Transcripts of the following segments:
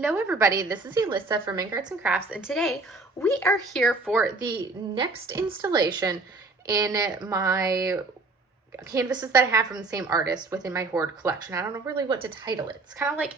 Hello everybody, this is Alyssa from Ink Arts and Crafts, and today we are here for the next installation in my canvases that I have from the same artist within my Hoard collection. I don't know really what to title it. It's kind of like,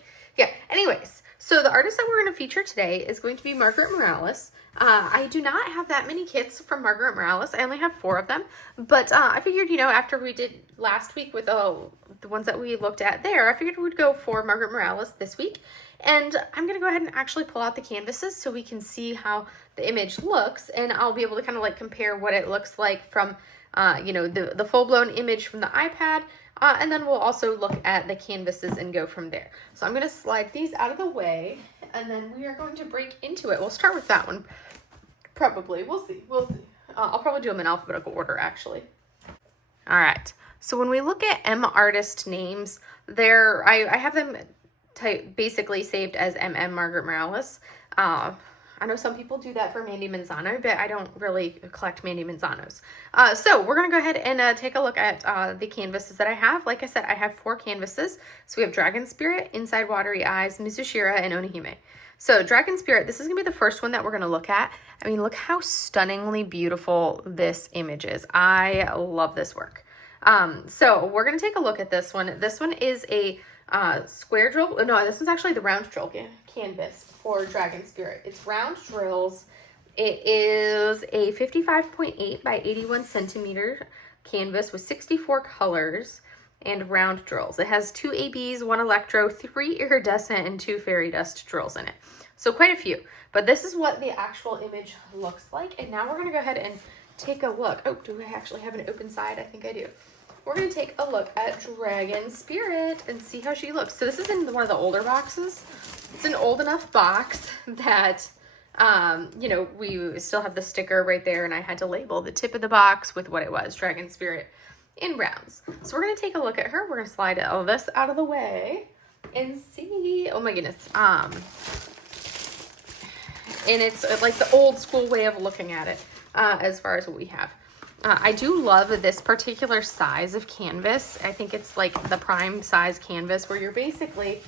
anyways. So the artist that we're going to feature today is going to be Margaret Morales. I do not have that many kits from Margaret Morales. I only have 4 of them, but I figured, after we did last week with the ones that we looked at there, I figured we'd go for Margaret Morales this week. And I'm going to go ahead and actually pull out the canvases so we can see how the image looks, and I'll be able to kind of like compare what it looks like from the full-blown image from the iPad, and then we'll also look at the canvases and go from there. So I'm going to slide these out of the way, and then we are going to break into it. We'll start with that one, probably. We'll see. I'll probably do them in alphabetical order, actually. All right. So when we look at M artist names, I have them basically saved as MM Margaret Morales. I know some people do that for Mandy Manzano, but I don't really collect Mandy Manzanos. So we're going to go ahead and take a look at the canvases that I have. Like I said, I have 4 canvases. So we have Dragon Spirit, Inside Watery Eyes, Mizushira, and Oniime. So Dragon Spirit, this is going to be the first one that we're going to look at. I mean, look how stunningly beautiful this image is. I love this work. So we're going to take a look at this one. This one is a square drill. No, this is actually the round drill canvas for Dragon Spirit. It's round drills. It is a 55.8 by 81 centimeter canvas with 64 colors and round drills. It has 2 ABs, 1 electro, 3 iridescent, and 2 fairy dust drills in it. So quite a few. But this is what the actual image looks like. And now we're going to go ahead and take a look. Oh, do I actually have an open side? I think I do. We're going to take a look at Dragon Spirit and see how she looks. So this is in one of the older boxes. It's an old enough box that, we still have the sticker right there, and I had to label the tip of the box with what it was, Dragon Spirit in rounds. So we're going to take a look at her. We're going to slide all this out of the way and see. Oh my goodness. And it's like the old school way of looking at it as far as what we have. I do love this particular size of canvas. I think it's like the prime size canvas where you're basically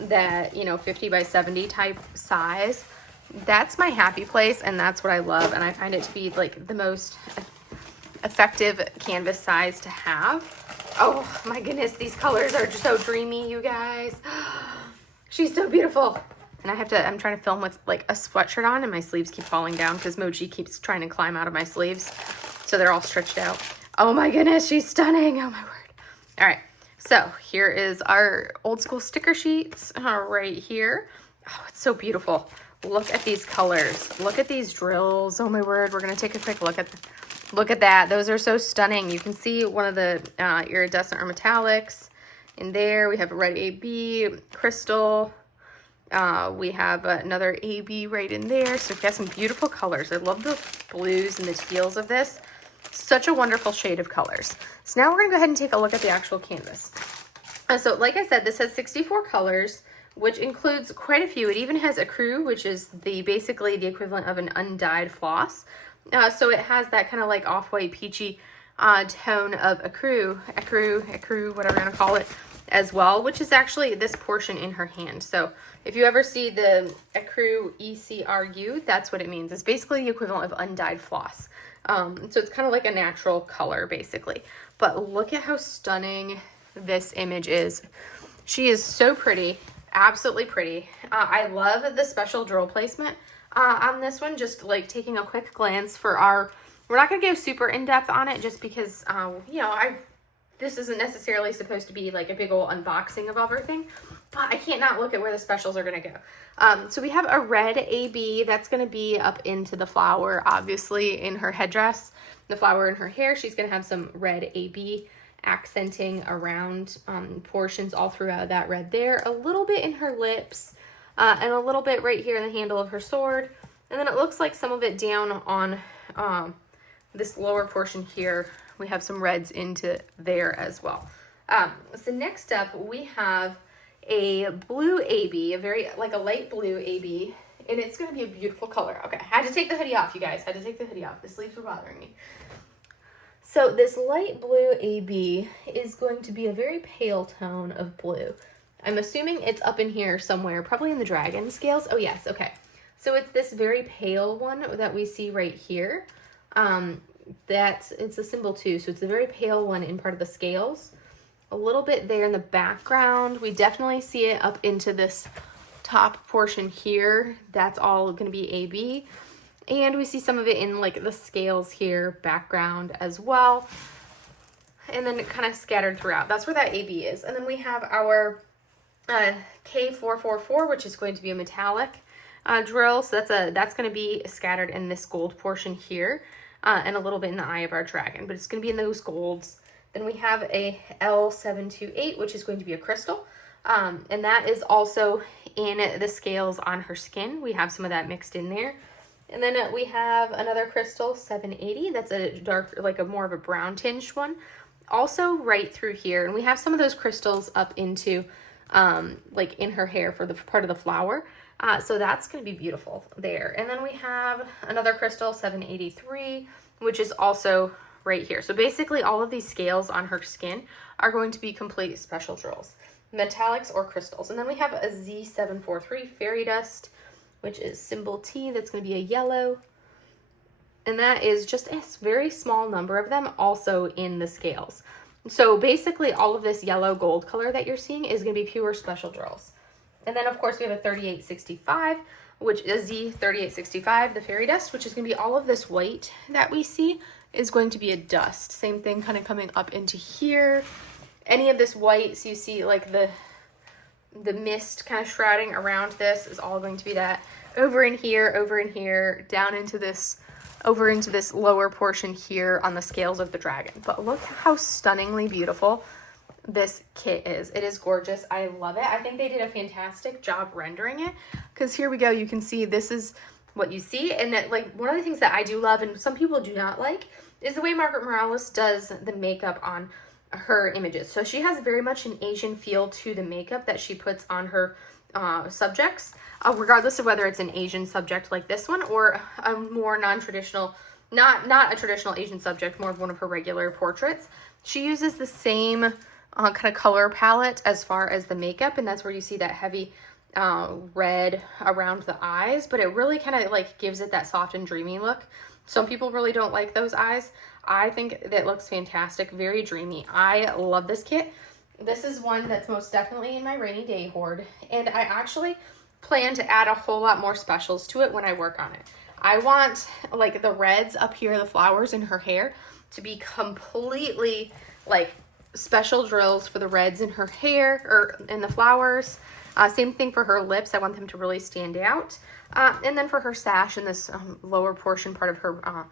that, 50 by 70 type size. That's my happy place, and that's what I love, and I find it to be like the most effective canvas size to have. Oh my goodness, these colors are just so dreamy, you guys. She's so beautiful. And I'm trying to film with like a sweatshirt on, and my sleeves keep falling down because Mochi keeps trying to climb out of my sleeves. So they're all stretched out. Oh my goodness, she's stunning. Oh my word. All right, so here is our old school sticker sheets right here. Oh, it's so beautiful. Look at these colors. Look at these drills. Oh my word, we're gonna take a quick look at that. Those are so stunning. You can see one of the iridescent or metallics in there. We have a red AB, crystal. We have another AB right in there. So we've got some beautiful colors. I love the blues and the teals of this. Such a wonderful shade of colors. So now we're gonna go ahead and take a look at the actual canvas. So like I said, this has 64 colors, which includes quite a few. It even has ecru, which is basically the equivalent of an undyed floss. So it has that kind of like off-white peachy tone of ecru, whatever you want to call it, as well, which is actually this portion in her hand. So if you ever see the ecru, ECRU, that's what it means. It's basically the equivalent of undyed floss. So it's kind of like a natural color, basically. But look at how stunning this image is. She is so pretty, absolutely pretty. I love the special drill placement on this one. Just like taking a quick glance for we're not going to go super in-depth on it just because, this isn't necessarily supposed to be like a big old unboxing of everything, but I can't not look at where the specials are going to go. So we have a red AB that's going to be up into the flower, obviously in her headdress, the flower in her hair. She's going to have some red AB accenting around portions all throughout that red there, a little bit in her lips, and a little bit right here in the handle of her sword. And then it looks like some of it down on this lower portion here. We have some reds into there as well. So next up, we have a blue AB, like a light blue AB, and it's going to be a beautiful color. Okay, I had to take the hoodie off, you guys. The sleeves were bothering me. So this light blue AB is going to be a very pale tone of blue. I'm assuming it's up in here somewhere, probably in the dragon scales. Oh yes, okay. So it's this very pale one that we see right here. It's a symbol too, so it's a very pale one in part of the scales. A little bit there in the background. We definitely see it up into this top portion here. That's all going to be AB. And we see some of it in like the scales here, background as well. And then it kind of scattered throughout. That's where that AB is. And then we have our K444, which is going to be a metallic drill. So that's going to be scattered in this gold portion here, and a little bit in the eye of our dragon, but it's going to be in those golds. Then we have a L728, which is going to be a crystal, and that is also in the scales on her skin. We have some of that mixed in there. And then we have another crystal, 780. That's a dark, like a more of a brown tinged one, also right through here. And we have some of those crystals up into like in her hair for the part of the flower. So that's going to be beautiful there. And then we have another crystal, 783, which is also right here. So basically all of these scales on her skin are going to be complete special drills, metallics or crystals. And then we have a Z743 fairy dust, which is symbol T. That's going to be a yellow. And that is just a very small number of them also in the scales. So basically all of this yellow gold color that you're seeing is going to be pure special drills. And then of course we have a 3865, which is Z3865, the fairy dust, which is going to be all of this white that we see is going to be a dust. Same thing kind of coming up into here. Any of this white, so you see like the mist kind of shrouding around this is all going to be that. Over in here, down into this, over into this lower portion here on the scales of the dragon. But look how stunningly beautiful this kit is. It is gorgeous. I love it. I think they did a fantastic job rendering it, because here we go. You can see this is what you see. And that, like, one of the things that I do love and some people do not like is the way Margaret Morales does the makeup on her images. So she has very much an Asian feel to the makeup that she puts on her subjects, regardless of whether it's an Asian subject like this one or a more non-traditional, not a traditional Asian subject, more of one of her regular portraits. She uses the same kind of color palette as far as the makeup, and that's where you see that heavy red around the eyes, but it really kind of like gives it that soft and dreamy look. Some people really don't like those eyes. I think that looks fantastic, very dreamy. I love this kit. This is one that's most definitely in my rainy day hoard, and I actually plan to add a whole lot more specials to it when I work on it. I want like the reds up here, the flowers in her hair, to be completely like special drills for the reds in her hair or in the flowers. Same thing for her lips. I want them to really stand out. And then for her sash in this lower portion part of her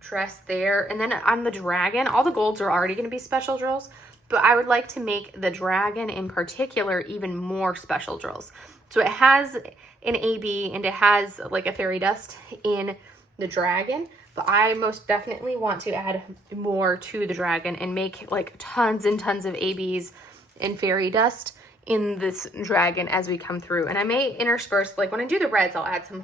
dress there. And then on the dragon, all the golds are already going to be special drills, but I would like to make the dragon in particular even more special drills. So it has an AB and it has like a fairy dust in the dragon, but I most definitely want to add more to the dragon and make like tons and tons of ABs and fairy dust in this dragon as we come through. And I may intersperse, like when I do the reds, I'll add some,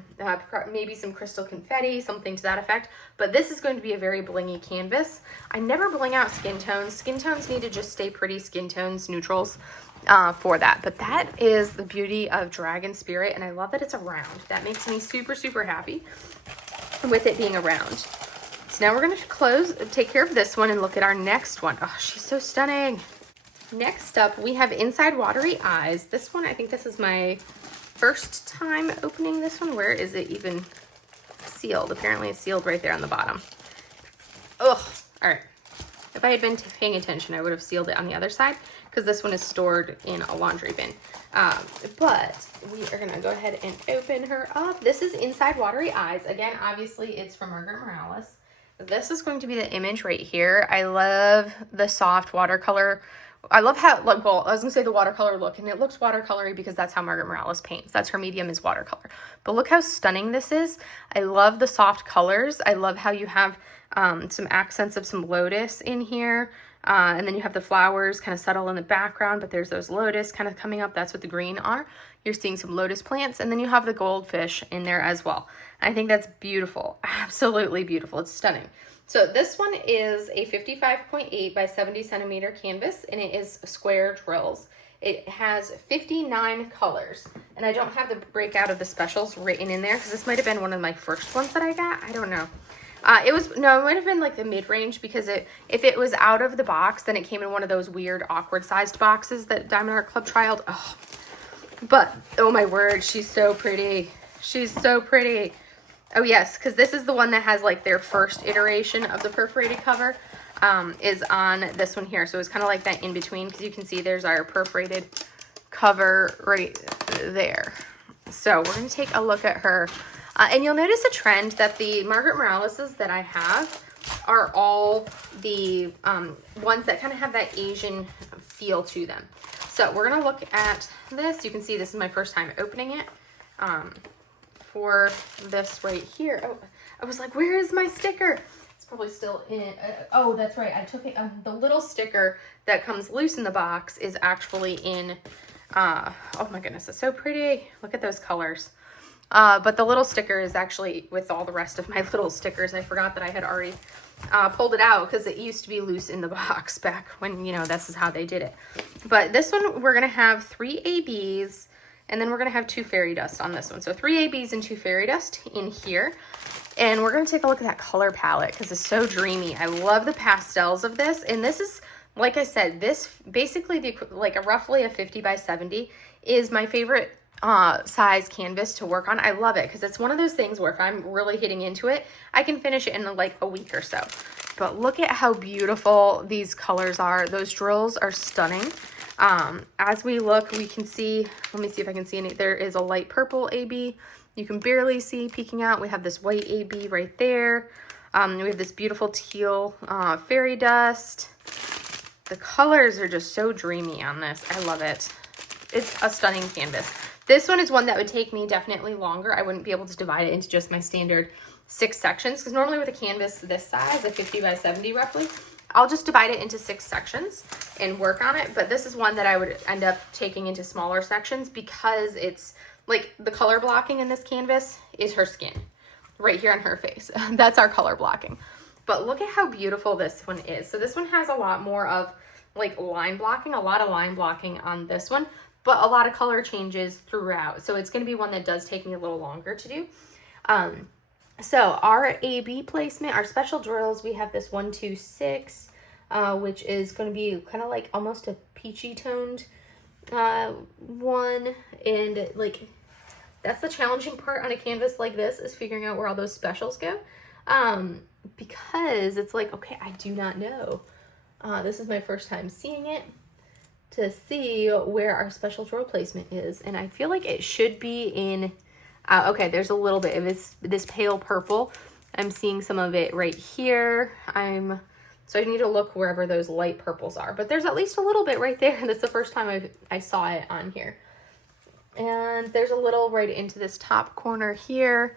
maybe some crystal confetti, something to that effect. But this is going to be a very blingy canvas. I never bling out skin tones. Skin tones need to just stay pretty skin tones, neutrals for that. But that is the beauty of Dragon Spirit, and I love that it's around. That makes me super, super happy with it being around. So now we're gonna take care of this one and look at our next one. Oh, she's so stunning. Next up, we have Inside Watery Eyes. This one, I think this is my first time opening this one. Where is it even sealed? Apparently it's sealed right there on the bottom. Ugh, all right. If I had been paying attention, I would have sealed it on the other side, because this one is stored in a laundry bin. But we are gonna go ahead and open her up. This is Inside Watery Eyes. Again, obviously it's from Margaret Morales. This is going to be the image right here. I love the soft watercolor. I love how, well, I was gonna say the watercolor look, and it looks watercolory because that's how Margaret Morales paints. That's her medium, is watercolor. But look how stunning this is. I love the soft colors. I love how you have some accents of some lotus in here. And then you have the flowers kind of subtle in the background, but there's those lotus kind of coming up. That's what the green are. You're seeing some lotus plants, and then you have the goldfish in there as well. I think that's beautiful. Absolutely beautiful. It's stunning. So this one is a 55.8 by 70 centimeter canvas, and it is square drills. It has 59 colors, and I don't have the breakout of the specials written in there because this might have been one of my first ones that I got. I don't know. It might have been like the mid-range, because if it was out of the box, then it came in one of those weird awkward sized boxes that Diamond Art Club trialed. Oh, but oh my word, she's so pretty. She's so pretty. Oh yes, because this is the one that has like their first iteration of the perforated cover, is on this one here. So it's kind of like that in between, because you can see there's our perforated cover right there. So we're going to take a look at her. And you'll notice a trend that the Margaret Moraleses that I have are all the ones that kind of have that Asian feel to them. So we're going to look at this. You can see this is my first time opening it. For this right here. Oh, I was like, where is my sticker? It's probably still in it. Oh, that's right. I took it. The little sticker that comes loose in the box is actually in, oh my goodness, it's so pretty. Look at those colors. But the little sticker is actually with all the rest of my little stickers. I forgot that I had already pulled it out because it used to be loose in the box back when, you know, this is how they did it. But this one, we're going to have 3 ABs. And then we're going to have 2 fairy dust on this one. So 3 ABs and 2 fairy dust in here. And we're going to take a look at that color palette because it's so dreamy. I love the pastels of this. And this is, like I said, this basically like roughly a 50 by 70 is my favorite size canvas to work on. I love it because it's one of those things where if I'm really hitting into it, I can finish it in like a week or so. But look at how beautiful these colors are. Those drills are stunning. As we look, we can see, let me see if I can see any, there is a light purple AB. You can barely see peeking out. We have this white AB right there. We have this beautiful teal, fairy dust. The colors are just so dreamy on this. I love it. It's a stunning canvas. This one is one that would take me definitely longer. I wouldn't be able to divide it into just my standard 6 sections, because normally with a canvas this size, a 50 by 70 roughly, I'll just divide it into 6 sections and work on it. But this is one that I would end up taking into smaller sections because it's like the color blocking in this canvas is her skin right here on her face. That's our color blocking. But look at how beautiful this one is. So this one has a lot more of like line blocking, a lot of line blocking on this one, but a lot of color changes throughout. So it's going to be one that does take me a little longer to do. So our AB placement, our special drills, we have this 1, 2, 6, which is going to be kind of like almost a peachy toned one. And like, that's the challenging part on a canvas like this, is figuring out where all those specials go. Because it's like, okay, I do not know. This is my first time seeing it, to see where our special drill placement is. And I feel like it should be in... okay, there's a little bit of this pale purple. I'm seeing some of it right here. So I need to look wherever those light purples are. But there's at least a little bit right there. That's the first time I saw it on here. And there's a little right into this top corner here.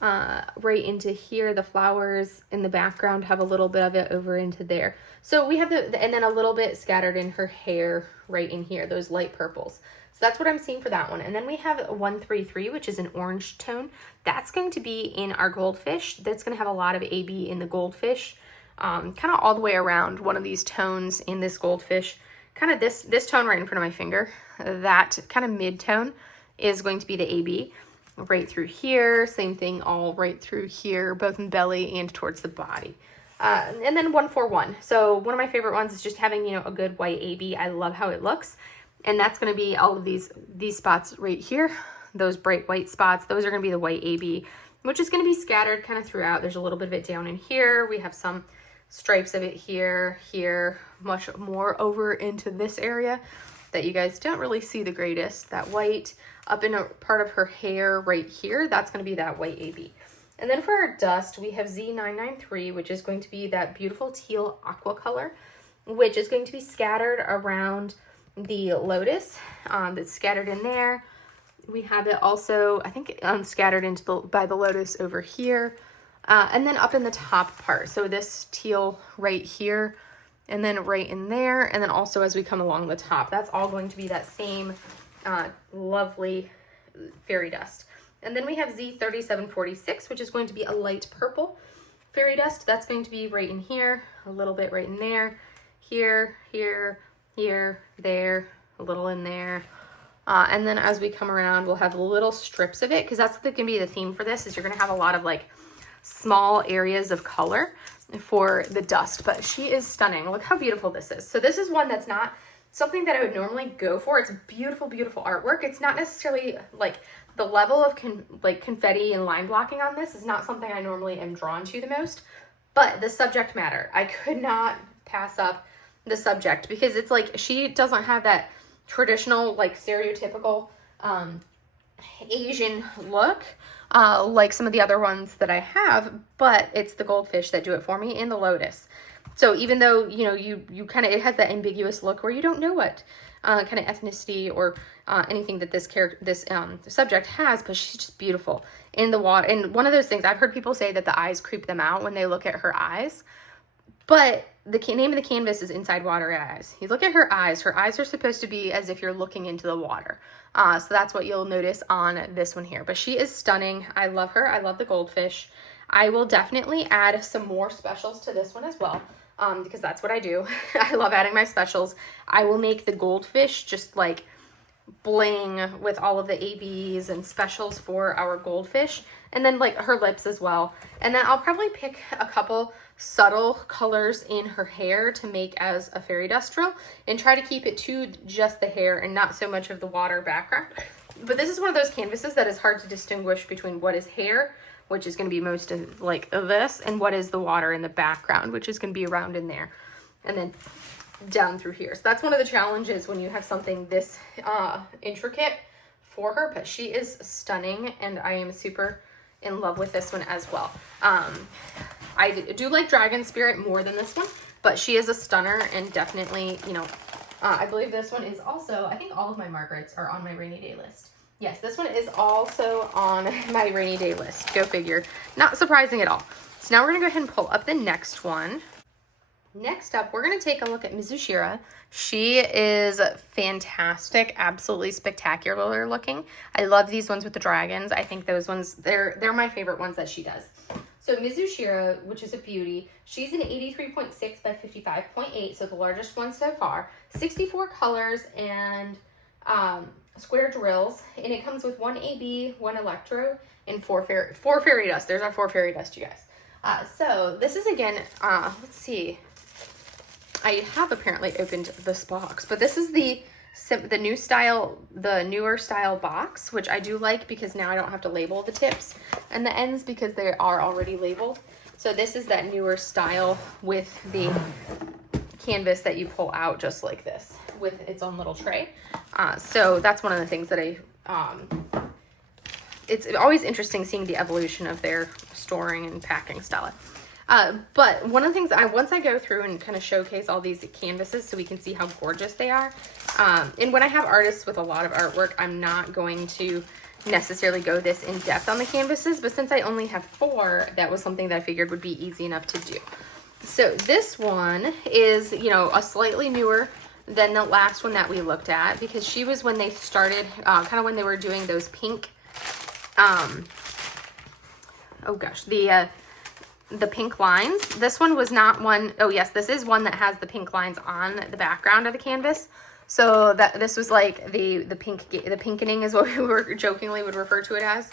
Right into here. The flowers in the background have a little bit of it over into there. So we have and then a little bit scattered in her hair right in here, those light purples. So that's what I'm seeing for that one. And then we have 133, which is an orange tone. That's going to be in our goldfish. That's going to have a lot of AB in the goldfish. Kind of all the way around one of these tones in this goldfish. Kind of this tone right in front of my finger. That kind of mid-tone is going to be the AB. Right through here. Same thing all right through here, both in belly and towards the body. And then 141. So one of my favorite ones is just having, you know, a good white AB. I love how it looks. And that's going to be all of these spots right here, those bright white spots. Those are going to be the white AB, which is going to be scattered kind of throughout. There's a little bit of it down in here. We have some stripes of it here, much more over into this area that you guys don't really see the greatest. That white up in a part of her hair right here, that's going to be that white AB. And then for our dust, we have Z993, which is going to be that beautiful teal aqua color, which is going to be scattered around the lotus. That's scattered in there. We have it also, I think, scattered into by the lotus over here. And then up in the top part. So this teal right here, and then right in there, and then also as we come along the top. That's all going to be that same lovely fairy dust. And then we have Z3746, which is going to be a light purple fairy dust. That's going to be right in here, a little bit right in there, here, there, a little in there. And then as we come around, we'll have little strips of it, because that's going to be the theme for this, is you're going to have a lot of like small areas of color for the dust. But she is stunning. Look how beautiful this is. So this is one that's not something that I would normally go for. It's beautiful, beautiful artwork. It's not necessarily like the level of confetti and line blocking on this is not something I normally am drawn to the most, but the subject matter, I could not pass up the subject, because it's like, she doesn't have that traditional, like stereotypical Asian look like some of the other ones that I have, but it's the goldfish that do it for me, and the lotus. So even though, you know, you kind of, it has that ambiguous look where you don't know what kind of ethnicity or anything that this subject has, but she's just beautiful in the water. And one of those things, I've heard people say that the eyes creep them out when they look at her eyes, but the name of the canvas is Inside Watery Eyes. You look at her eyes are supposed to be as if you're looking into the water. So that's what you'll notice on this one here. But she is stunning. I love her. I love the goldfish. I will definitely add some more specials to this one as well, because that's what I do. I love adding my specials. I will make the goldfish just like bling with all of the ABs and specials for our goldfish, and then like her lips as well. And then I'll probably pick a couple subtle colors in her hair to make as a fairy dust drill, and try to keep it to just the hair and not so much of the water background. But this is one of those canvases that is hard to distinguish between what is hair, which is going to be most of like this, and what is the water in the background, which is going to be around in there, and then down through here. So that's one of the challenges when you have something this intricate for her. But she is stunning, and I am super in love with this one as well. I do like Dragon Spirit more than this one, but she is a stunner, and definitely, you know, I believe this one is also, I think all of my Margarets are on my rainy day list. Yes, this one is also on my rainy day list. Go figure. Not surprising at all. So now we're going to go ahead and pull up the next one. Next up, we're going to take a look at Mizushira. She is fantastic, absolutely spectacular looking. I love these ones with the dragons. I think those ones, they're my favorite ones that she does. So Mizushira, which is a beauty, she's an 83.6 by 55.8, so the largest one so far. 64 colors and square drills, and it comes with 1 AB, 1 electro, and 4 fairy dust. There's our 4 fairy dust, you guys. So this is again, let's see. I have apparently opened this box, but this is the new style, the newer style box, which I do like because now I don't have to label the tips and the ends because they are already labeled. So this is that newer style with the canvas that you pull out just like this with its own little tray. So that's one of the things that it's always interesting seeing the evolution of their storing and packing style. But one of the things once I go through and kind of showcase all these canvases so we can see how gorgeous they are. And when I have artists with a lot of artwork, I'm not going to necessarily go this in depth on the canvases, but since I only have 4, that was something that I figured would be easy enough to do. So this one is, you know, a slightly newer than the last one that we looked at, because she was when they started, kind of when they were doing those pink, oh gosh, the pink lines. This one was not one, oh yes, this is one that has the pink lines on the background of the canvas. So that this was like the pinkening is what we were jokingly would refer to it as.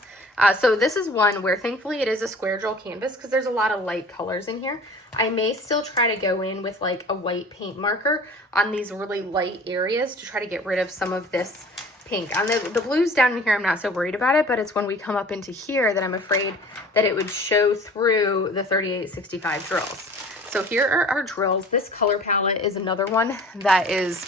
So this is one where thankfully it is a square drill canvas because there's a lot of light colors in here. I may still try to go in with like a white paint marker on these really light areas to try to get rid of some of this pink. On the blues down in here, I'm not so worried about it, but it's when we come up into here that I'm afraid that it would show through the 3865 drills. So here are our drills. This color palette is another one that is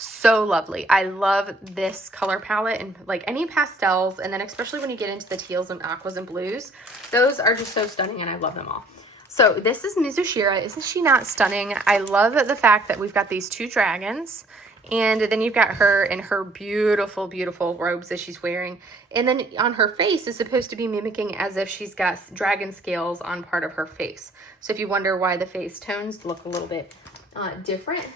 so lovely. I love this color palette, and like any pastels, and then especially when you get into the teals and aquas and blues, those are just so stunning, and I love them all. So this is Mizushira. Isn't she not stunning? I love the fact that we've got these 2 dragons, and then you've got her in her beautiful, beautiful robes that she's wearing. And then on her face is supposed to be mimicking as if she's got dragon scales on part of her face. So if you wonder why the face tones look a little bit different,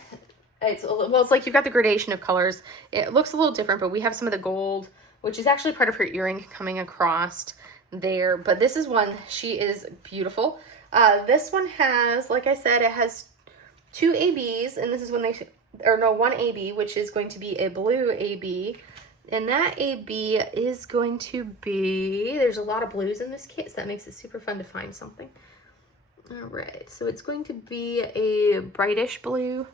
it's like you've got the gradation of colors. It looks a little different, but we have some of the gold, which is actually part of her earring coming across there. But this is one, she is beautiful. This one has, like I said, it has 2 ABs, and this is when they or no, one AB, which is going to be a blue AB. And that AB is going to be, there's a lot of blues in this kit, so that makes it super fun to find something. All right, so it's going to be a brightish blue.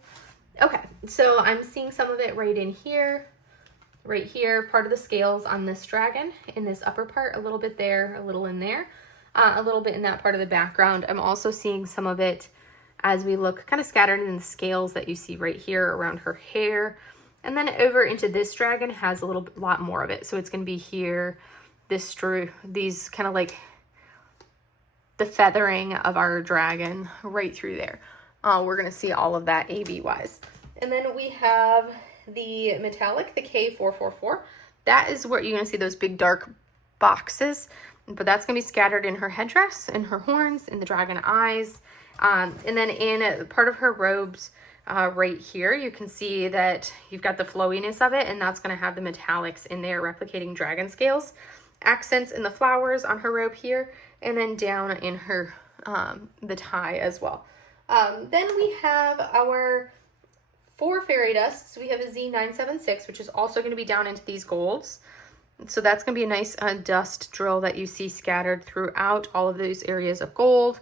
Okay, so I'm seeing some of it right in here, part of the scales on this dragon, in this upper part, a little bit there, a little in there, a little bit in that part of the background. I'm also seeing some of it as we look kind of scattered in the scales that you see right here around her hair. And then over into this dragon has a lot more of it. So it's going to be here, these kind of like the feathering of our dragon right through there. We're going to see all of that AB wise. And then we have the metallic, the K444. That is where you're going to see those big dark boxes, but that's going to be scattered in her headdress, in her horns, in the dragon eyes. And then in part of her robes, right here, you can see that you've got the flowiness of it, and that's going to have the metallics in there replicating dragon scales. Accents in the flowers on her robe here, and then down in her, the tie as well. Then we have our 4 fairy dusts. We have a Z976, which is also going to be down into these golds. So that's going to be a nice dust drill that you see scattered throughout all of those areas of gold,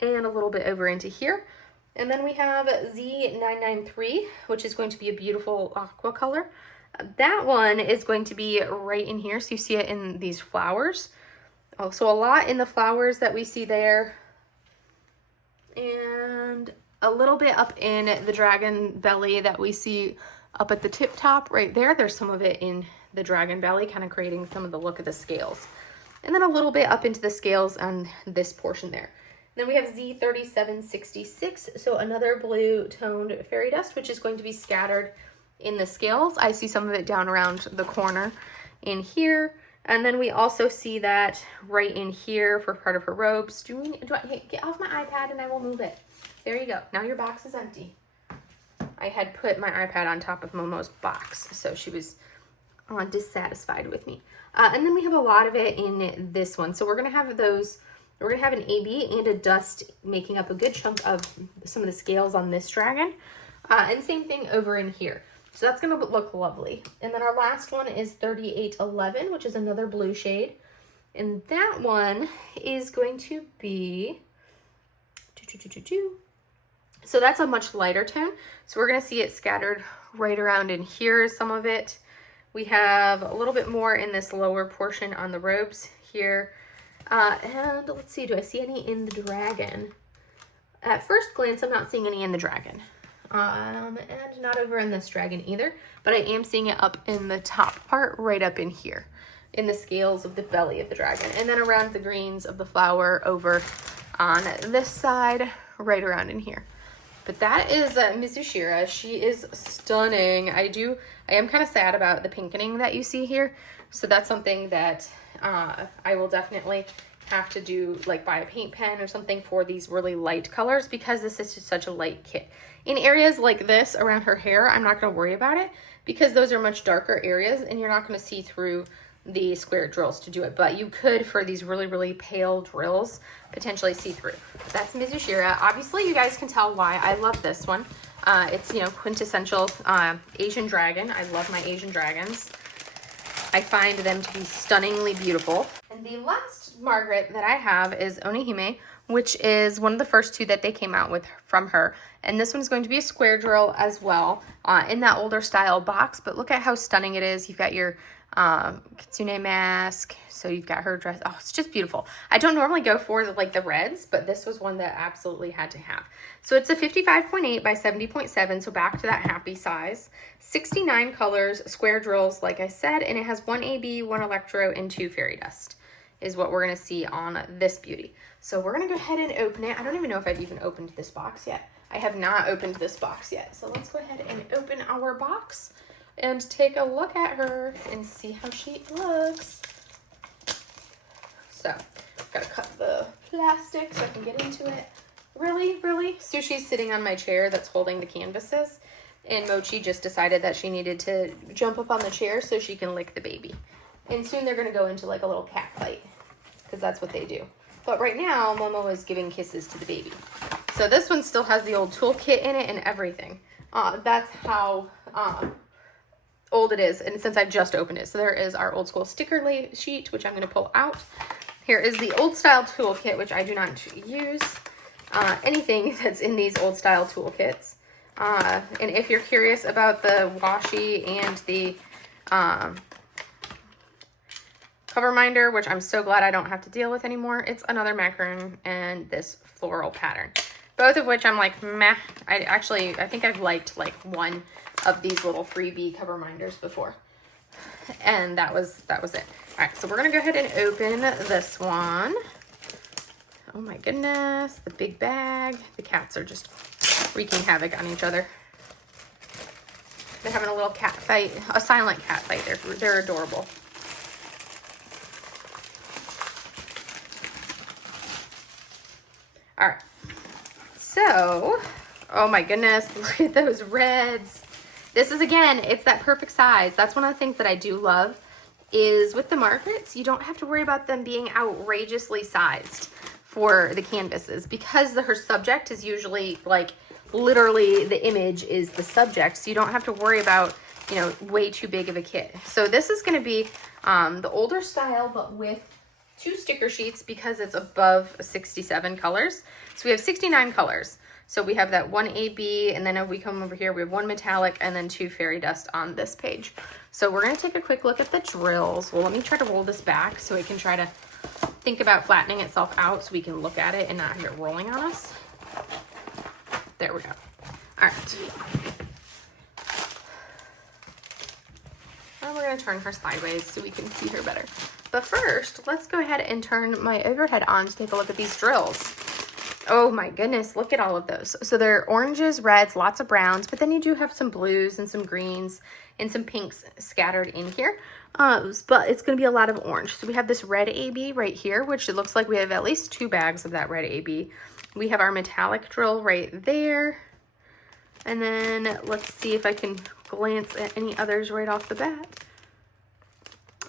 and a little bit over into here. And then we have Z993, which is going to be a beautiful aqua color. That one is going to be right in here, so you see it in these flowers. Also a lot in the flowers that we see there. And a little bit up in the dragon belly that we see up at the tip top right there. There's some of it in the dragon belly, kind of creating some of the look of the scales. And then a little bit up into the scales on this portion there. Then we have Z3766, so another blue toned fairy dust, which is going to be scattered in the scales. I see some of it down around the corner in here. And then we also see that right in here for part of her robes. Hey, get off my iPad and I will move it. There you go. Now your box is empty. I had put my iPad on top of Momo's box, so she was dissatisfied with me. And then we have a lot of it in this one. So we're going to have those. We're going to have an AB and a dust making up a good chunk of some of the scales on this dragon. And same thing over in here. So that's going to look lovely. And then our last one is 3811, which is another blue shade. And that one is going to be... So that's a much lighter tone. So we're going to see it scattered right around in here, some of it. We have a little bit more in this lower portion on the robes here. And let's see, do I see any in the dragon? At first glance, I'm not seeing any in the dragon. And not over in this dragon either, but I am seeing it up in the top part, right up in here, in the scales of the belly of the dragon. And then around the greens of the flower over on this side, right around in here. But that is Mizushira. She is stunning. I am kind of sad about the pinkening that you see here. So that's something that I will definitely have to do, like buy a paint pen or something for these really light colors, because this is just such a light kit. In areas like this around her hair, I'm not going to worry about it because those are much darker areas and you're not going to see through the square drills to do it. But you could, for these really, really pale drills, potentially see through. That's Mizushira. Obviously, you guys can tell why I love this one. It's, you know, quintessential Asian dragon. I love my Asian dragons. I find them to be stunningly beautiful. And the last Margaret that I have is Oniime, which is one of the first two that they came out with from her. And this one's going to be a square drill as well, in that older style box. But look at how stunning it is. You've got your kitsune mask, so you've got her dress. Oh, it's just beautiful. I don't normally go for the reds, but this was one that I absolutely had to have. So it's a 55.8 by 70.7, so back to that happy size. 69 colors, square drills, like I said, and it has 1 AB, 1 electro, and 2 fairy dust is what we're going to see on this beauty. So we're going to go ahead and open it. I don't even know if I've even opened this box yet. I have not opened this box yet. So let's go ahead and open our box and take a look at her and see how she looks. So I've got to cut the plastic so I can get into it. Really? Sushi's sitting on my chair that's holding the canvases, and Mochi just decided that she needed to jump up on the chair so she can lick the baby. And soon they're going to go into like a little cat fight, because that's what they do. But right now, Momo is giving kisses to the baby. So this one still has the old toolkit in it and everything. That's how old it is, and since I just opened it. So there is our old school sticker sheet, which I'm going to pull out. Here is the old style toolkit, which I do not use anything that's in these old style toolkits. And if you're curious about the washi and the cover minder, which I'm so glad I don't have to deal with anymore, it's another macaron and this floral pattern. Both of which I'm like, meh. I think I've liked like one of these little freebie cover minders before. And that was it. All right, so we're gonna go ahead and open this one. Oh my goodness, the big bag. The cats are just wreaking havoc on each other. They're having a little cat fight, a silent cat fight. They're adorable. All right, so, oh my goodness, look at those reds. This is, again, it's that perfect size. That's one of the things that I do love is with the Margarets, you don't have to worry about them being outrageously sized for the canvases because her subject is usually like literally the image is the subject. So you don't have to worry about, you know, way too big of a kit. So this is going to be the older style, but with 2 sticker sheets because it's above 67 colors. So we have 69 colors. So we have that 1 AB, and then if we come over here, we have 1 metallic and then 2 fairy dust on this page. So we're going to take a quick look at the drills. Well, let me try to roll this back so it can try to think about flattening itself out so we can look at it and not have it rolling on us. There we go. All right. Well, we're going to turn her sideways so we can see her better. But first, let's go ahead and turn my overhead on to take a look at these drills. Oh my goodness, look at all of those. So they're oranges, reds, lots of browns, but then you do have some blues and some greens and some pinks scattered in here. But it's going to be a lot of orange. So we have this red AB right here, which it looks like we have at least 2 bags of that red AB. We have our metallic drill right there. And then let's see if I can glance at any others right off the bat.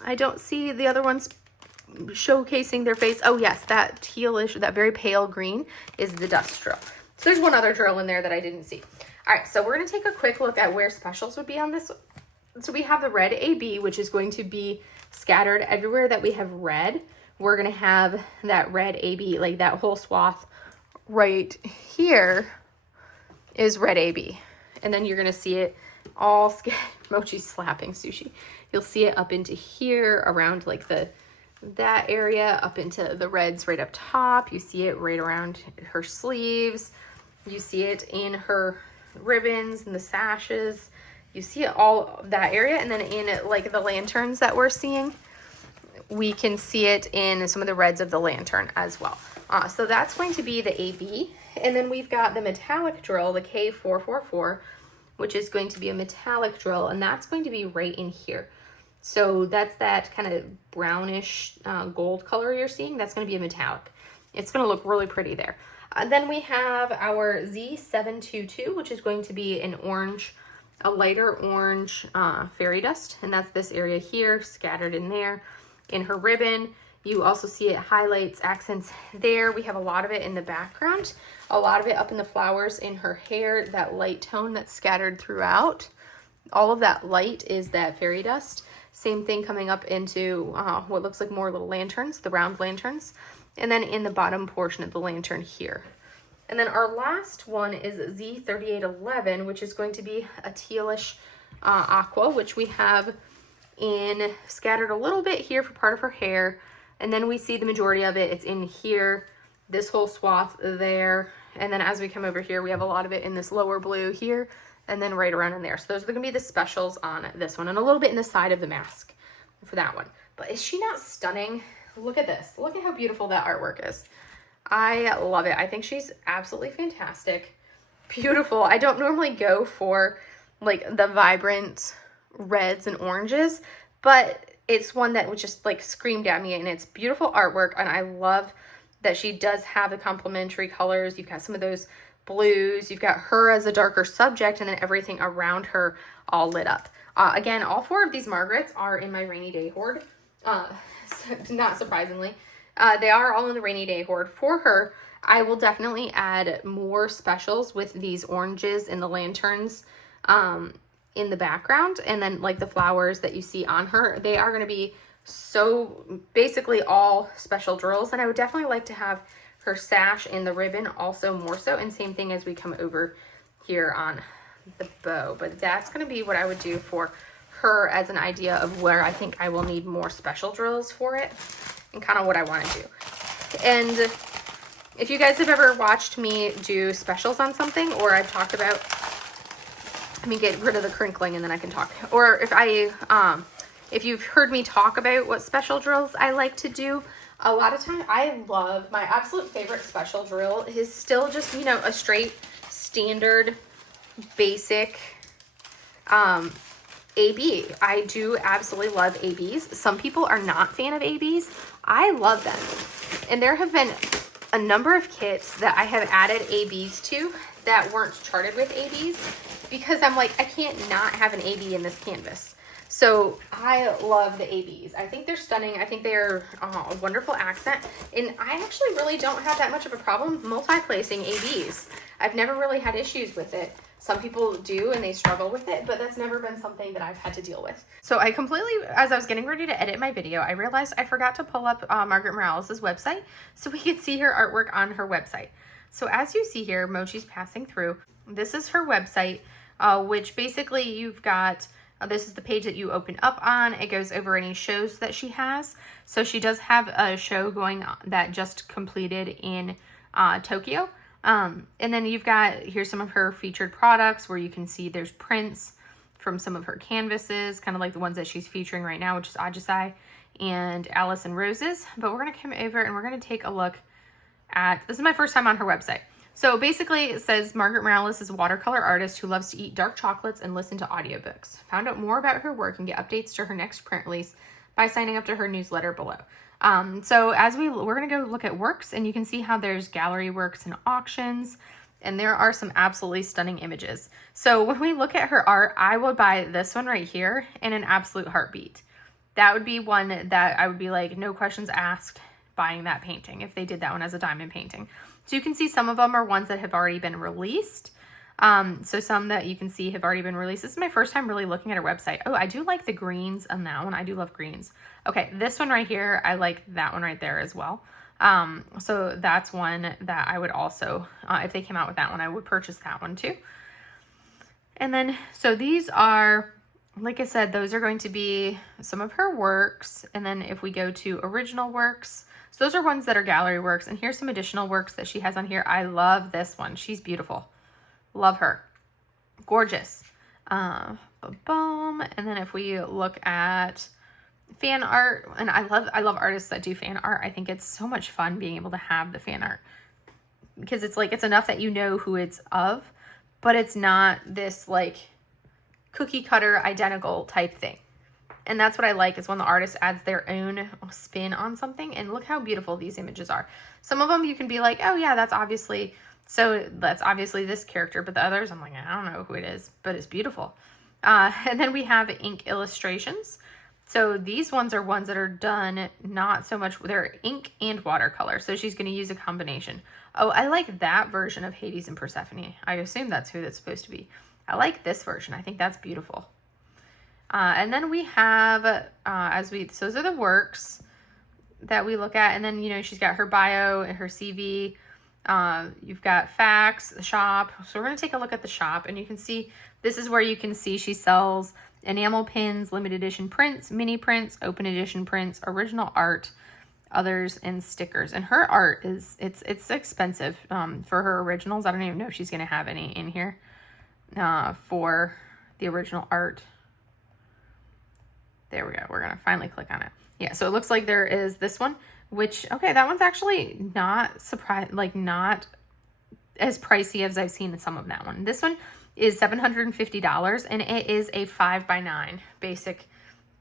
I don't see the other ones showcasing their face. Oh yes, that tealish, that very pale green is the dust drill. So there's one other drill in there that I didn't see. All right, so we're going to take a quick look at where specials would be on this. So we have the red AB, which is going to be scattered everywhere that we have red. We're going to have that red AB, like that whole swath right here is red AB. And then you're going to see it all scattered. Mochi's slapping Sushi. You'll see it up into here around like that area, up into the reds right up top. You see it right around her sleeves. You see it in her ribbons and the sashes. You see it all that area. And then in like the lanterns that we're seeing, we can see it in some of the reds of the lantern as well. So that's going to be the AB. And then we've got the metallic drill, the K444, which is going to be a metallic drill. And that's going to be right in here. So that's that kind of brownish gold color you're seeing. That's going to be a metallic. It's going to look really pretty there. Then we have our Z722, which is going to be an orange, a lighter orange fairy dust. And that's this area here, scattered in there. In her ribbon, you also see it highlights, accents there. We have a lot of it in the background. A lot of it up in the flowers in her hair, that light tone that's scattered throughout. All of that light is that fairy dust. Same thing coming up into what looks like more little lanterns, the round lanterns. And then in the bottom portion of the lantern here. And then our last one is Z3811, which is going to be a tealish aqua, which we have in scattered a little bit here for part of her hair. And then we see the majority of it, it's in here, this whole swath there. And then as we come over here, we have a lot of it in this lower blue here. And then right around in there. So those are going to be the specials on this one. And a little bit in the side of the mask for that one. But is she not stunning? Look at this. Look at how beautiful that artwork is. I love it. I think she's absolutely fantastic. Beautiful. I don't normally go for like the vibrant reds and oranges. But it's one that was just like screamed at me. And it's beautiful artwork. And I love that she does have the complementary colors. You've got some of those blues, you've got her as a darker subject, and then everything around her all lit up. Again, all 4 of these Margarets are in my rainy day hoard. Not surprisingly, they are all in the rainy day hoard for her. I will definitely add more specials with these oranges and the lanterns in the background, and then like the flowers that you see on her. They are going to be so basically all special drills, and I would definitely like to have her sash and the ribbon also more so, and same thing as we come over here on the bow. But that's going to be what I would do for her as an idea of where I think I will need more special drills for it and kind of what I want to do. And if you guys have ever watched me do specials on something, or I've talked about, let me get rid of the crinkling and then I can talk. Or if you've heard me talk about what special drills I like to do, a lot of times I love, my absolute favorite special drill is still just, you know, a straight standard basic AB. I do absolutely love ABs. Some people are not fan of ABs. I love them. And there have been a number of kits that I have added ABs to that weren't charted with ABs because I'm like, I can't not have an AB in this canvas. So I love the ABs. I think they're stunning. I think they're a wonderful accent. And I actually really don't have that much of a problem multi-placing ABs. I've never really had issues with it. Some people do and they struggle with it, but that's never been something that I've had to deal with. So I completely, as I was getting ready to edit my video, I realized I forgot to pull up Margaret Morales' website so we could see her artwork on her website. So as you see here, Mochi's passing through. This is her website, which basically you've got, this is the page that you open up on. It goes over any shows that she has. So she does have a show going on that just completed in Tokyo. And then you've got, here's some of her featured products where you can see there's prints from some of her canvases, kind of like the ones that she's featuring right now, which is Ajisai and Alice and Roses. But we're going to come over and we're going to take a look at, this is my first time on her website. So basically it says Margaret Morales is a watercolor artist who loves to eat dark chocolates and listen to audiobooks. Found out more about her work and get updates to her next print release by signing up to her newsletter below. So as we're going to go look at works, and you can see how there's gallery works and auctions, and there are some absolutely stunning images. So when we look at her art, I would buy this one right here in an absolute heartbeat. That would be one that I would be like, no questions asked, buying that painting if they did that one as a diamond painting. So you can see some of them are ones that have already been released. So some that you can see have already been released. This is my first time really looking at her website. Oh, I do like the greens on that one. I do love greens. Okay, this one right here, I like that one right there as well. So that's one that I would also, if they came out with that one, I would purchase that one too. And then, so these are, like I said, those are going to be some of her works. And then if we go to original works, so those are ones that are gallery works. And here's some additional works that she has on here. I love this one. She's beautiful. Love her. Gorgeous. And then if we look at fan art, and I love artists that do fan art. I think it's so much fun being able to have the fan art because it's like, it's enough that you know who it's of, but it's not this like cookie cutter identical type thing. And that's what I like, is when the artist adds their own spin on something. And look how beautiful these images are. Some of them you can be like, oh yeah, that's obviously this character, but the others I'm like, I don't know who it is, but it's beautiful. And then we have ink illustrations. So these ones are ones that are done not so much, they're ink and watercolor. So she's going to use a combination. Oh, I like that version of Hades and Persephone. I assume that's who that's supposed to be. I like this version. I think that's beautiful. And then we have, so those are the works that we look at. And then, you know, she's got her bio and her CV. You've got facts, the shop. So we're going to take a look at the shop, and you can see, this is where you can see she sells enamel pins, limited edition prints, mini prints, open edition prints, original art, others, and stickers. And her art is, it's expensive, for her originals. I don't even know if she's going to have any in here, for the original art. There we go. We're going to finally click on it. Yeah. So it looks like there is this one, which, okay, that one's actually not not as pricey as I've seen some of that one. This one is $750, and it is a 5x9 basic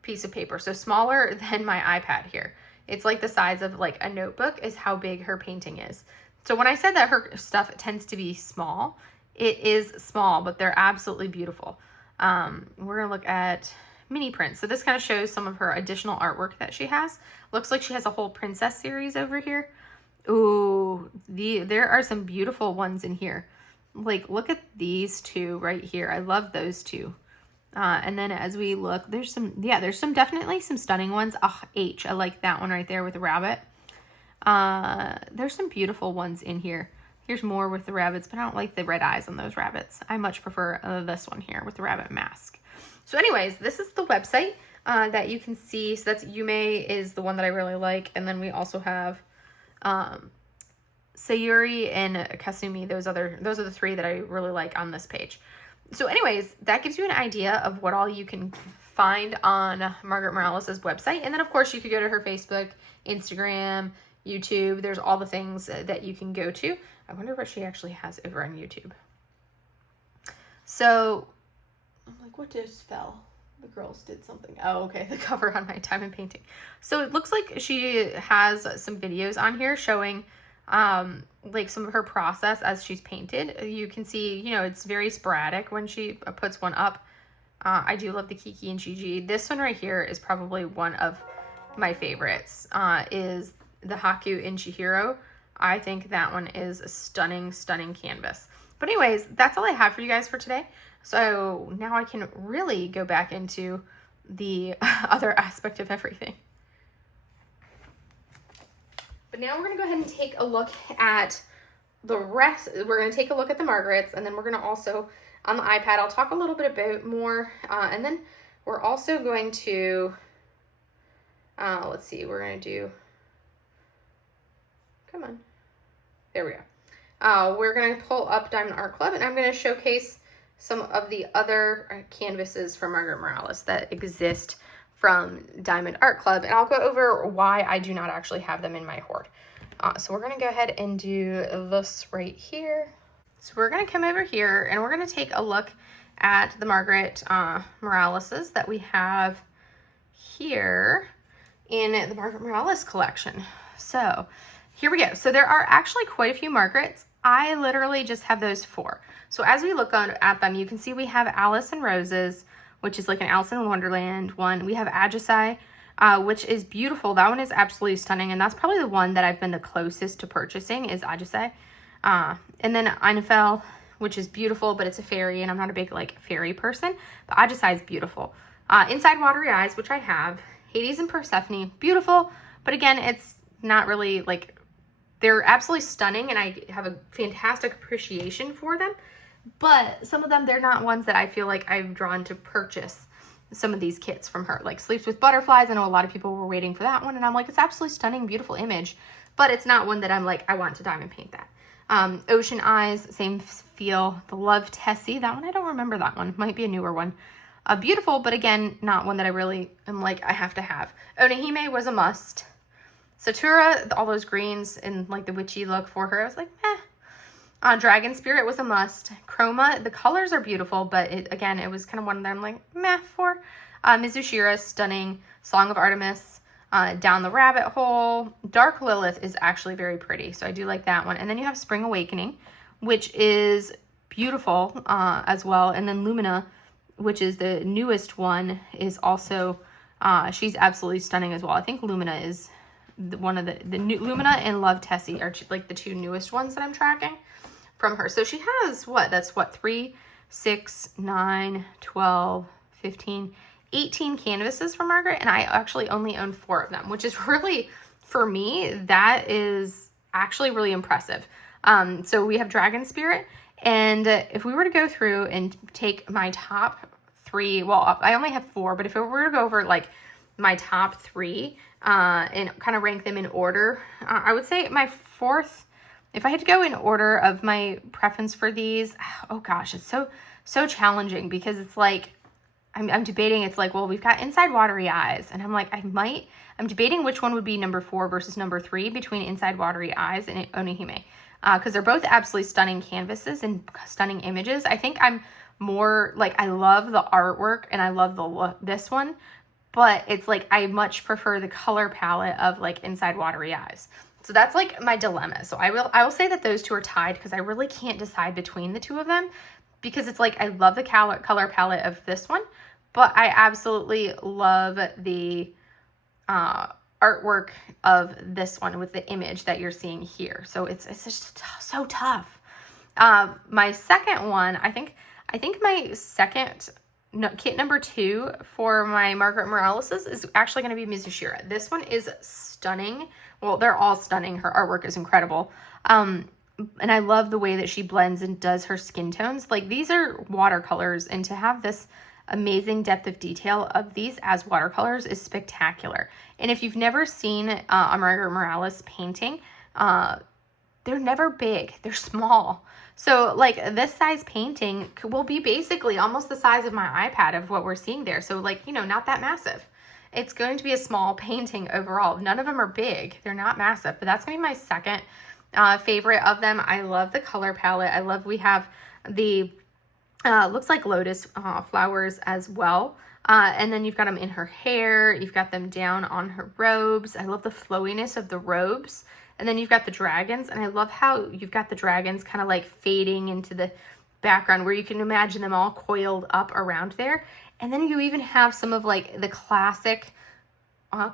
piece of paper. So smaller than my iPad here. It's like the size of like a notebook is how big her painting is. So when I said that her stuff tends to be small, it is small, but they're absolutely beautiful. We're going to look at mini prints. So this kind of shows some of her additional artwork that she has. Looks like she has a whole princess series over here. Ooh, there are some beautiful ones in here. Like, look at these two right here. I love those two. And then as we look, there's some definitely some stunning ones. H, I like that one right there with the rabbit. There's some beautiful ones in here. Here's more with the rabbits, but I don't like the red eyes on those rabbits. I much prefer this one here with the rabbit mask. So anyways, this is the website that you can see. So that's Oniime is the one that I really like. And then we also have Sayuri and Kasumi. Those are the three that I really like on this page. So anyways, that gives you an idea of what all you can find on Margaret Morales' website. And then of course you could go to her Facebook, Instagram, YouTube. There's all the things that you can go to. I wonder what she actually has over on YouTube. So I'm like, what just fell? The girls did something. Oh, okay. The cover on my diamond painting. So it looks like she has some videos on here showing like some of her process as she's painted. You can see, you know, it's very sporadic when she puts one up. I do love the Kiki and Gigi. This one right here is probably one of my favorites, is the Haku in Chihiro. I think that one is a stunning, stunning canvas. But anyways, that's all I have for you guys for today. So now I can really go back into the other aspect of everything. But now we're going to go ahead and take a look at the rest. We're going to take a look at the Margarets, and then we're going to also, on the iPad, I'll talk a little bit about more. And then we're also going to, let's see, we're going to do, come on. There we go. We're going to pull up Diamond Art Club, and I'm going to showcase some of the other canvases from Margaret Morales that exist from Diamond Art Club, and I'll go over why I do not actually have them in my hoard. So we're going to go ahead and do this right here. So we're going to come over here, and we're going to take a look at the Margaret Moraleses that we have here in the Margaret Morales collection. So here we go. So there are actually quite a few Margarets. I literally just have those 4. So as we look at them, you can see we have Alice and Roses, which is like an Alice in Wonderland one. We have Ajisai, which is beautiful. That one is absolutely stunning, and that's probably the one that I've been the closest to purchasing is Ajisai. And then Einfell, which is beautiful, but it's a fairy, and I'm not a big like fairy person, but Ajisai is beautiful. Inside Watery Eyes, which I have, Hades and Persephone, beautiful, but again, it's not really like, they're absolutely stunning, and I have a fantastic appreciation for them. But some of them, they're not ones that I feel like I'm drawn to purchase some of these kits from her. Like Sleeps with Butterflies, I know a lot of people were waiting for that one, and I'm like, it's absolutely stunning, beautiful image, but it's not one that I'm like, I want to diamond paint that. Ocean Eyes, same feel. The Love Tessie, that one, I don't remember that one. Might be a newer one. Beautiful, but again, not one that I really am like, I have to have. Oniime was a must. Satura, all those greens and like the witchy look for her, I was like, eh. Dragon Spirit was a must. Chroma, the colors are beautiful, but again, it was kind of one that I'm like, meh for. Mizushira, stunning. Song of Artemis, Down the Rabbit Hole. Dark Lilith is actually very pretty, so I do like that one. And then you have Spring Awakening, which is beautiful as well. And then Lumina, which is the newest one, is also, she's absolutely stunning as well. I think Lumina is one of the new, Lumina and Love Tessie are like the 2 newest ones that I'm tracking from her. So she has that's 3, 6, 9, 12, 15, 18 canvases from Margaret, and I actually only own 4 of them, which is really, for me, that is actually really impressive. So we have Dragon Spirit, and if we were to go through and take my top 3, well, I only have 4, but if we were to go over like my top 3 and kind of rank them in order, I would say my 4th, if I had to go in order of my preference for these, oh gosh, it's so challenging, because it's like, I'm debating, it's like, well, we've got Inside Watery Eyes, and I'm like, I'm debating which one would be number 4 versus number 3 between Inside Watery Eyes and Oniime, because they're both absolutely stunning canvases and stunning images. I think I'm more, like, I love the artwork, and I love this one, but it's like, I much prefer the color palette of, like, Inside Watery Eyes. So that's, like, my dilemma. So I will say that those 2 are tied, because I really can't decide between the 2 of them, because it's like, I love the color palette of this one, but I absolutely love the artwork of this one with the image that you're seeing here. So it's just so tough. My second one, I think my second kit number 2 for my Margaret Morales is actually going to be Mizushira. This one is stunning. Well, they're all stunning. Her artwork is incredible. And I love the way that she blends and does her skin tones. Like, these are watercolors, and to have this amazing depth of detail of these as watercolors is spectacular. And if you've never seen a Margaret Morales painting, they're never big, they're small. So like this size painting will be basically almost the size of my iPad of what we're seeing there. So like, you know, not that massive. It's going to be a small painting overall. None of them are big, they're not massive, but that's gonna be my second favorite of them. I love the color palette. I love, we have the looks like lotus flowers as well. And then you've got them in her hair. You've got them down on her robes. I love the flowiness of the robes. And then you've got the dragons. And I love how you've got the dragons kind of like fading into the background where you can imagine them all coiled up around there. And then you even have some of like the classic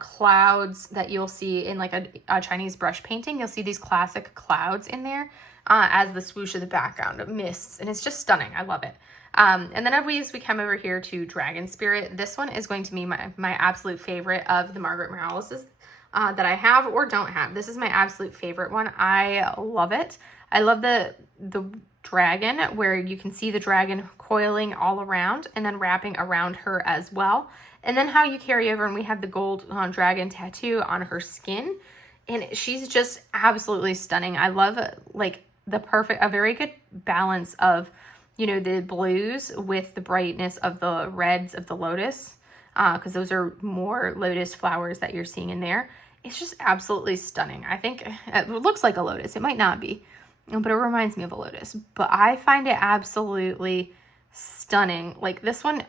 clouds that you'll see in like a Chinese brush painting. You'll see these classic clouds in there as the swoosh of the background of mists, and it's just stunning. I love it. And then as we come over here to Dragon Spirit, this one is going to be my absolute favorite of the Margaret Morales that I have or don't have. This is my absolute favorite one. I love it. I love the dragon where you can see the dragon coiling all around and then wrapping around her as well. And then how you carry over, and we have the gold dragon tattoo on her skin, and she's just absolutely stunning. I love like a very good balance of, you know, the blues with the brightness of the reds of the lotus, because those are more lotus flowers that you're seeing in there. It's just absolutely stunning. I think it looks like a lotus. It might not be, but it reminds me of a lotus. But I find it absolutely stunning. Like this one,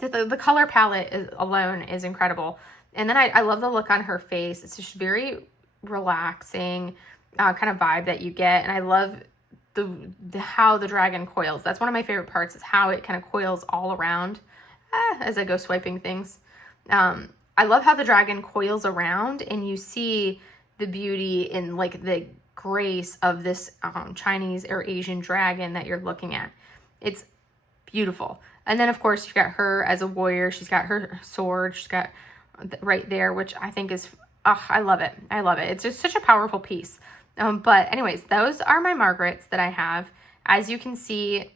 the color palette alone is incredible. And then I love the look on her face. It's just very relaxing kind of vibe that you get. And I love how the dragon coils. That's one of my favorite parts, is how it kind of coils all around as I go swiping things. I love how the dragon coils around, and you see the beauty in like the grace of this Chinese or Asian dragon that you're looking at. It's beautiful. And then of course you've got her as a warrior. She's got her sword. She's got right there, which I think is, I love it. I love it. It's just such a powerful piece. But anyways, those are my Margarets that I have. As you can see,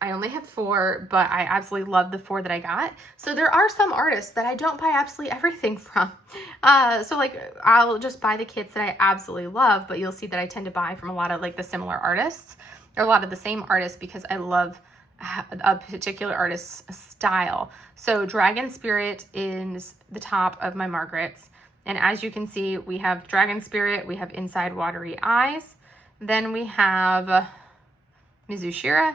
I only have 4, but I absolutely love the 4 that I got. So there are some artists that I don't buy absolutely everything from. So like I'll just buy the kits that I absolutely love, but you'll see that I tend to buy from a lot of like the similar artists, or a lot of the same artists, because I love a particular artist's style. So Dragon Spirit is the top of my Margarets. And as you can see, we have Dragon Spirit, we have Inside Watery Eyes, then we have Mizushira,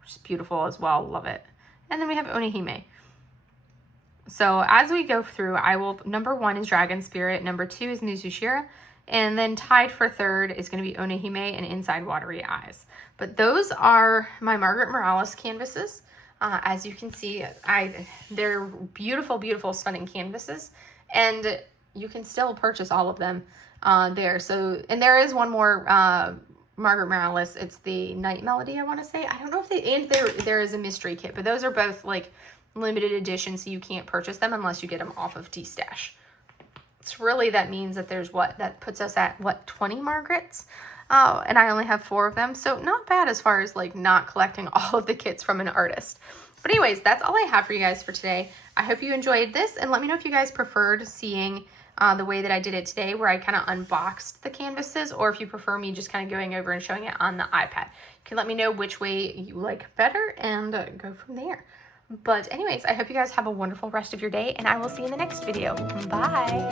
which is beautiful as well, love it. And then we have Oniime. So as we go through, number 1 is Dragon Spirit, number 2 is Mizushira, and then tied for 3rd is going to be Oniime and Inside Watery Eyes. But those are my Margaret Morales canvases. As you can see, they're beautiful, beautiful, stunning canvases, and you can still purchase all of them there. So, and there is one more Margaret Morales. It's the Night Melody, I want to say. I don't know if and there is a mystery kit, but those are both like limited edition, so you can't purchase them unless you get them off of T-Stash. It's really, that means that there's that puts us at 20 Margarets. And I only have 4 of them, so not bad as far as like not collecting all of the kits from an artist. But anyways, that's all I have for you guys for today. I hope you enjoyed this, and let me know if you guys preferred seeing the way that I did it today, where I kind of unboxed the canvases, or if you prefer me just kind of going over and showing it on the iPad. You can let me know which way you like better and go from there. But anyways, I hope you guys have a wonderful rest of your day, and I will see you in the next video. Bye!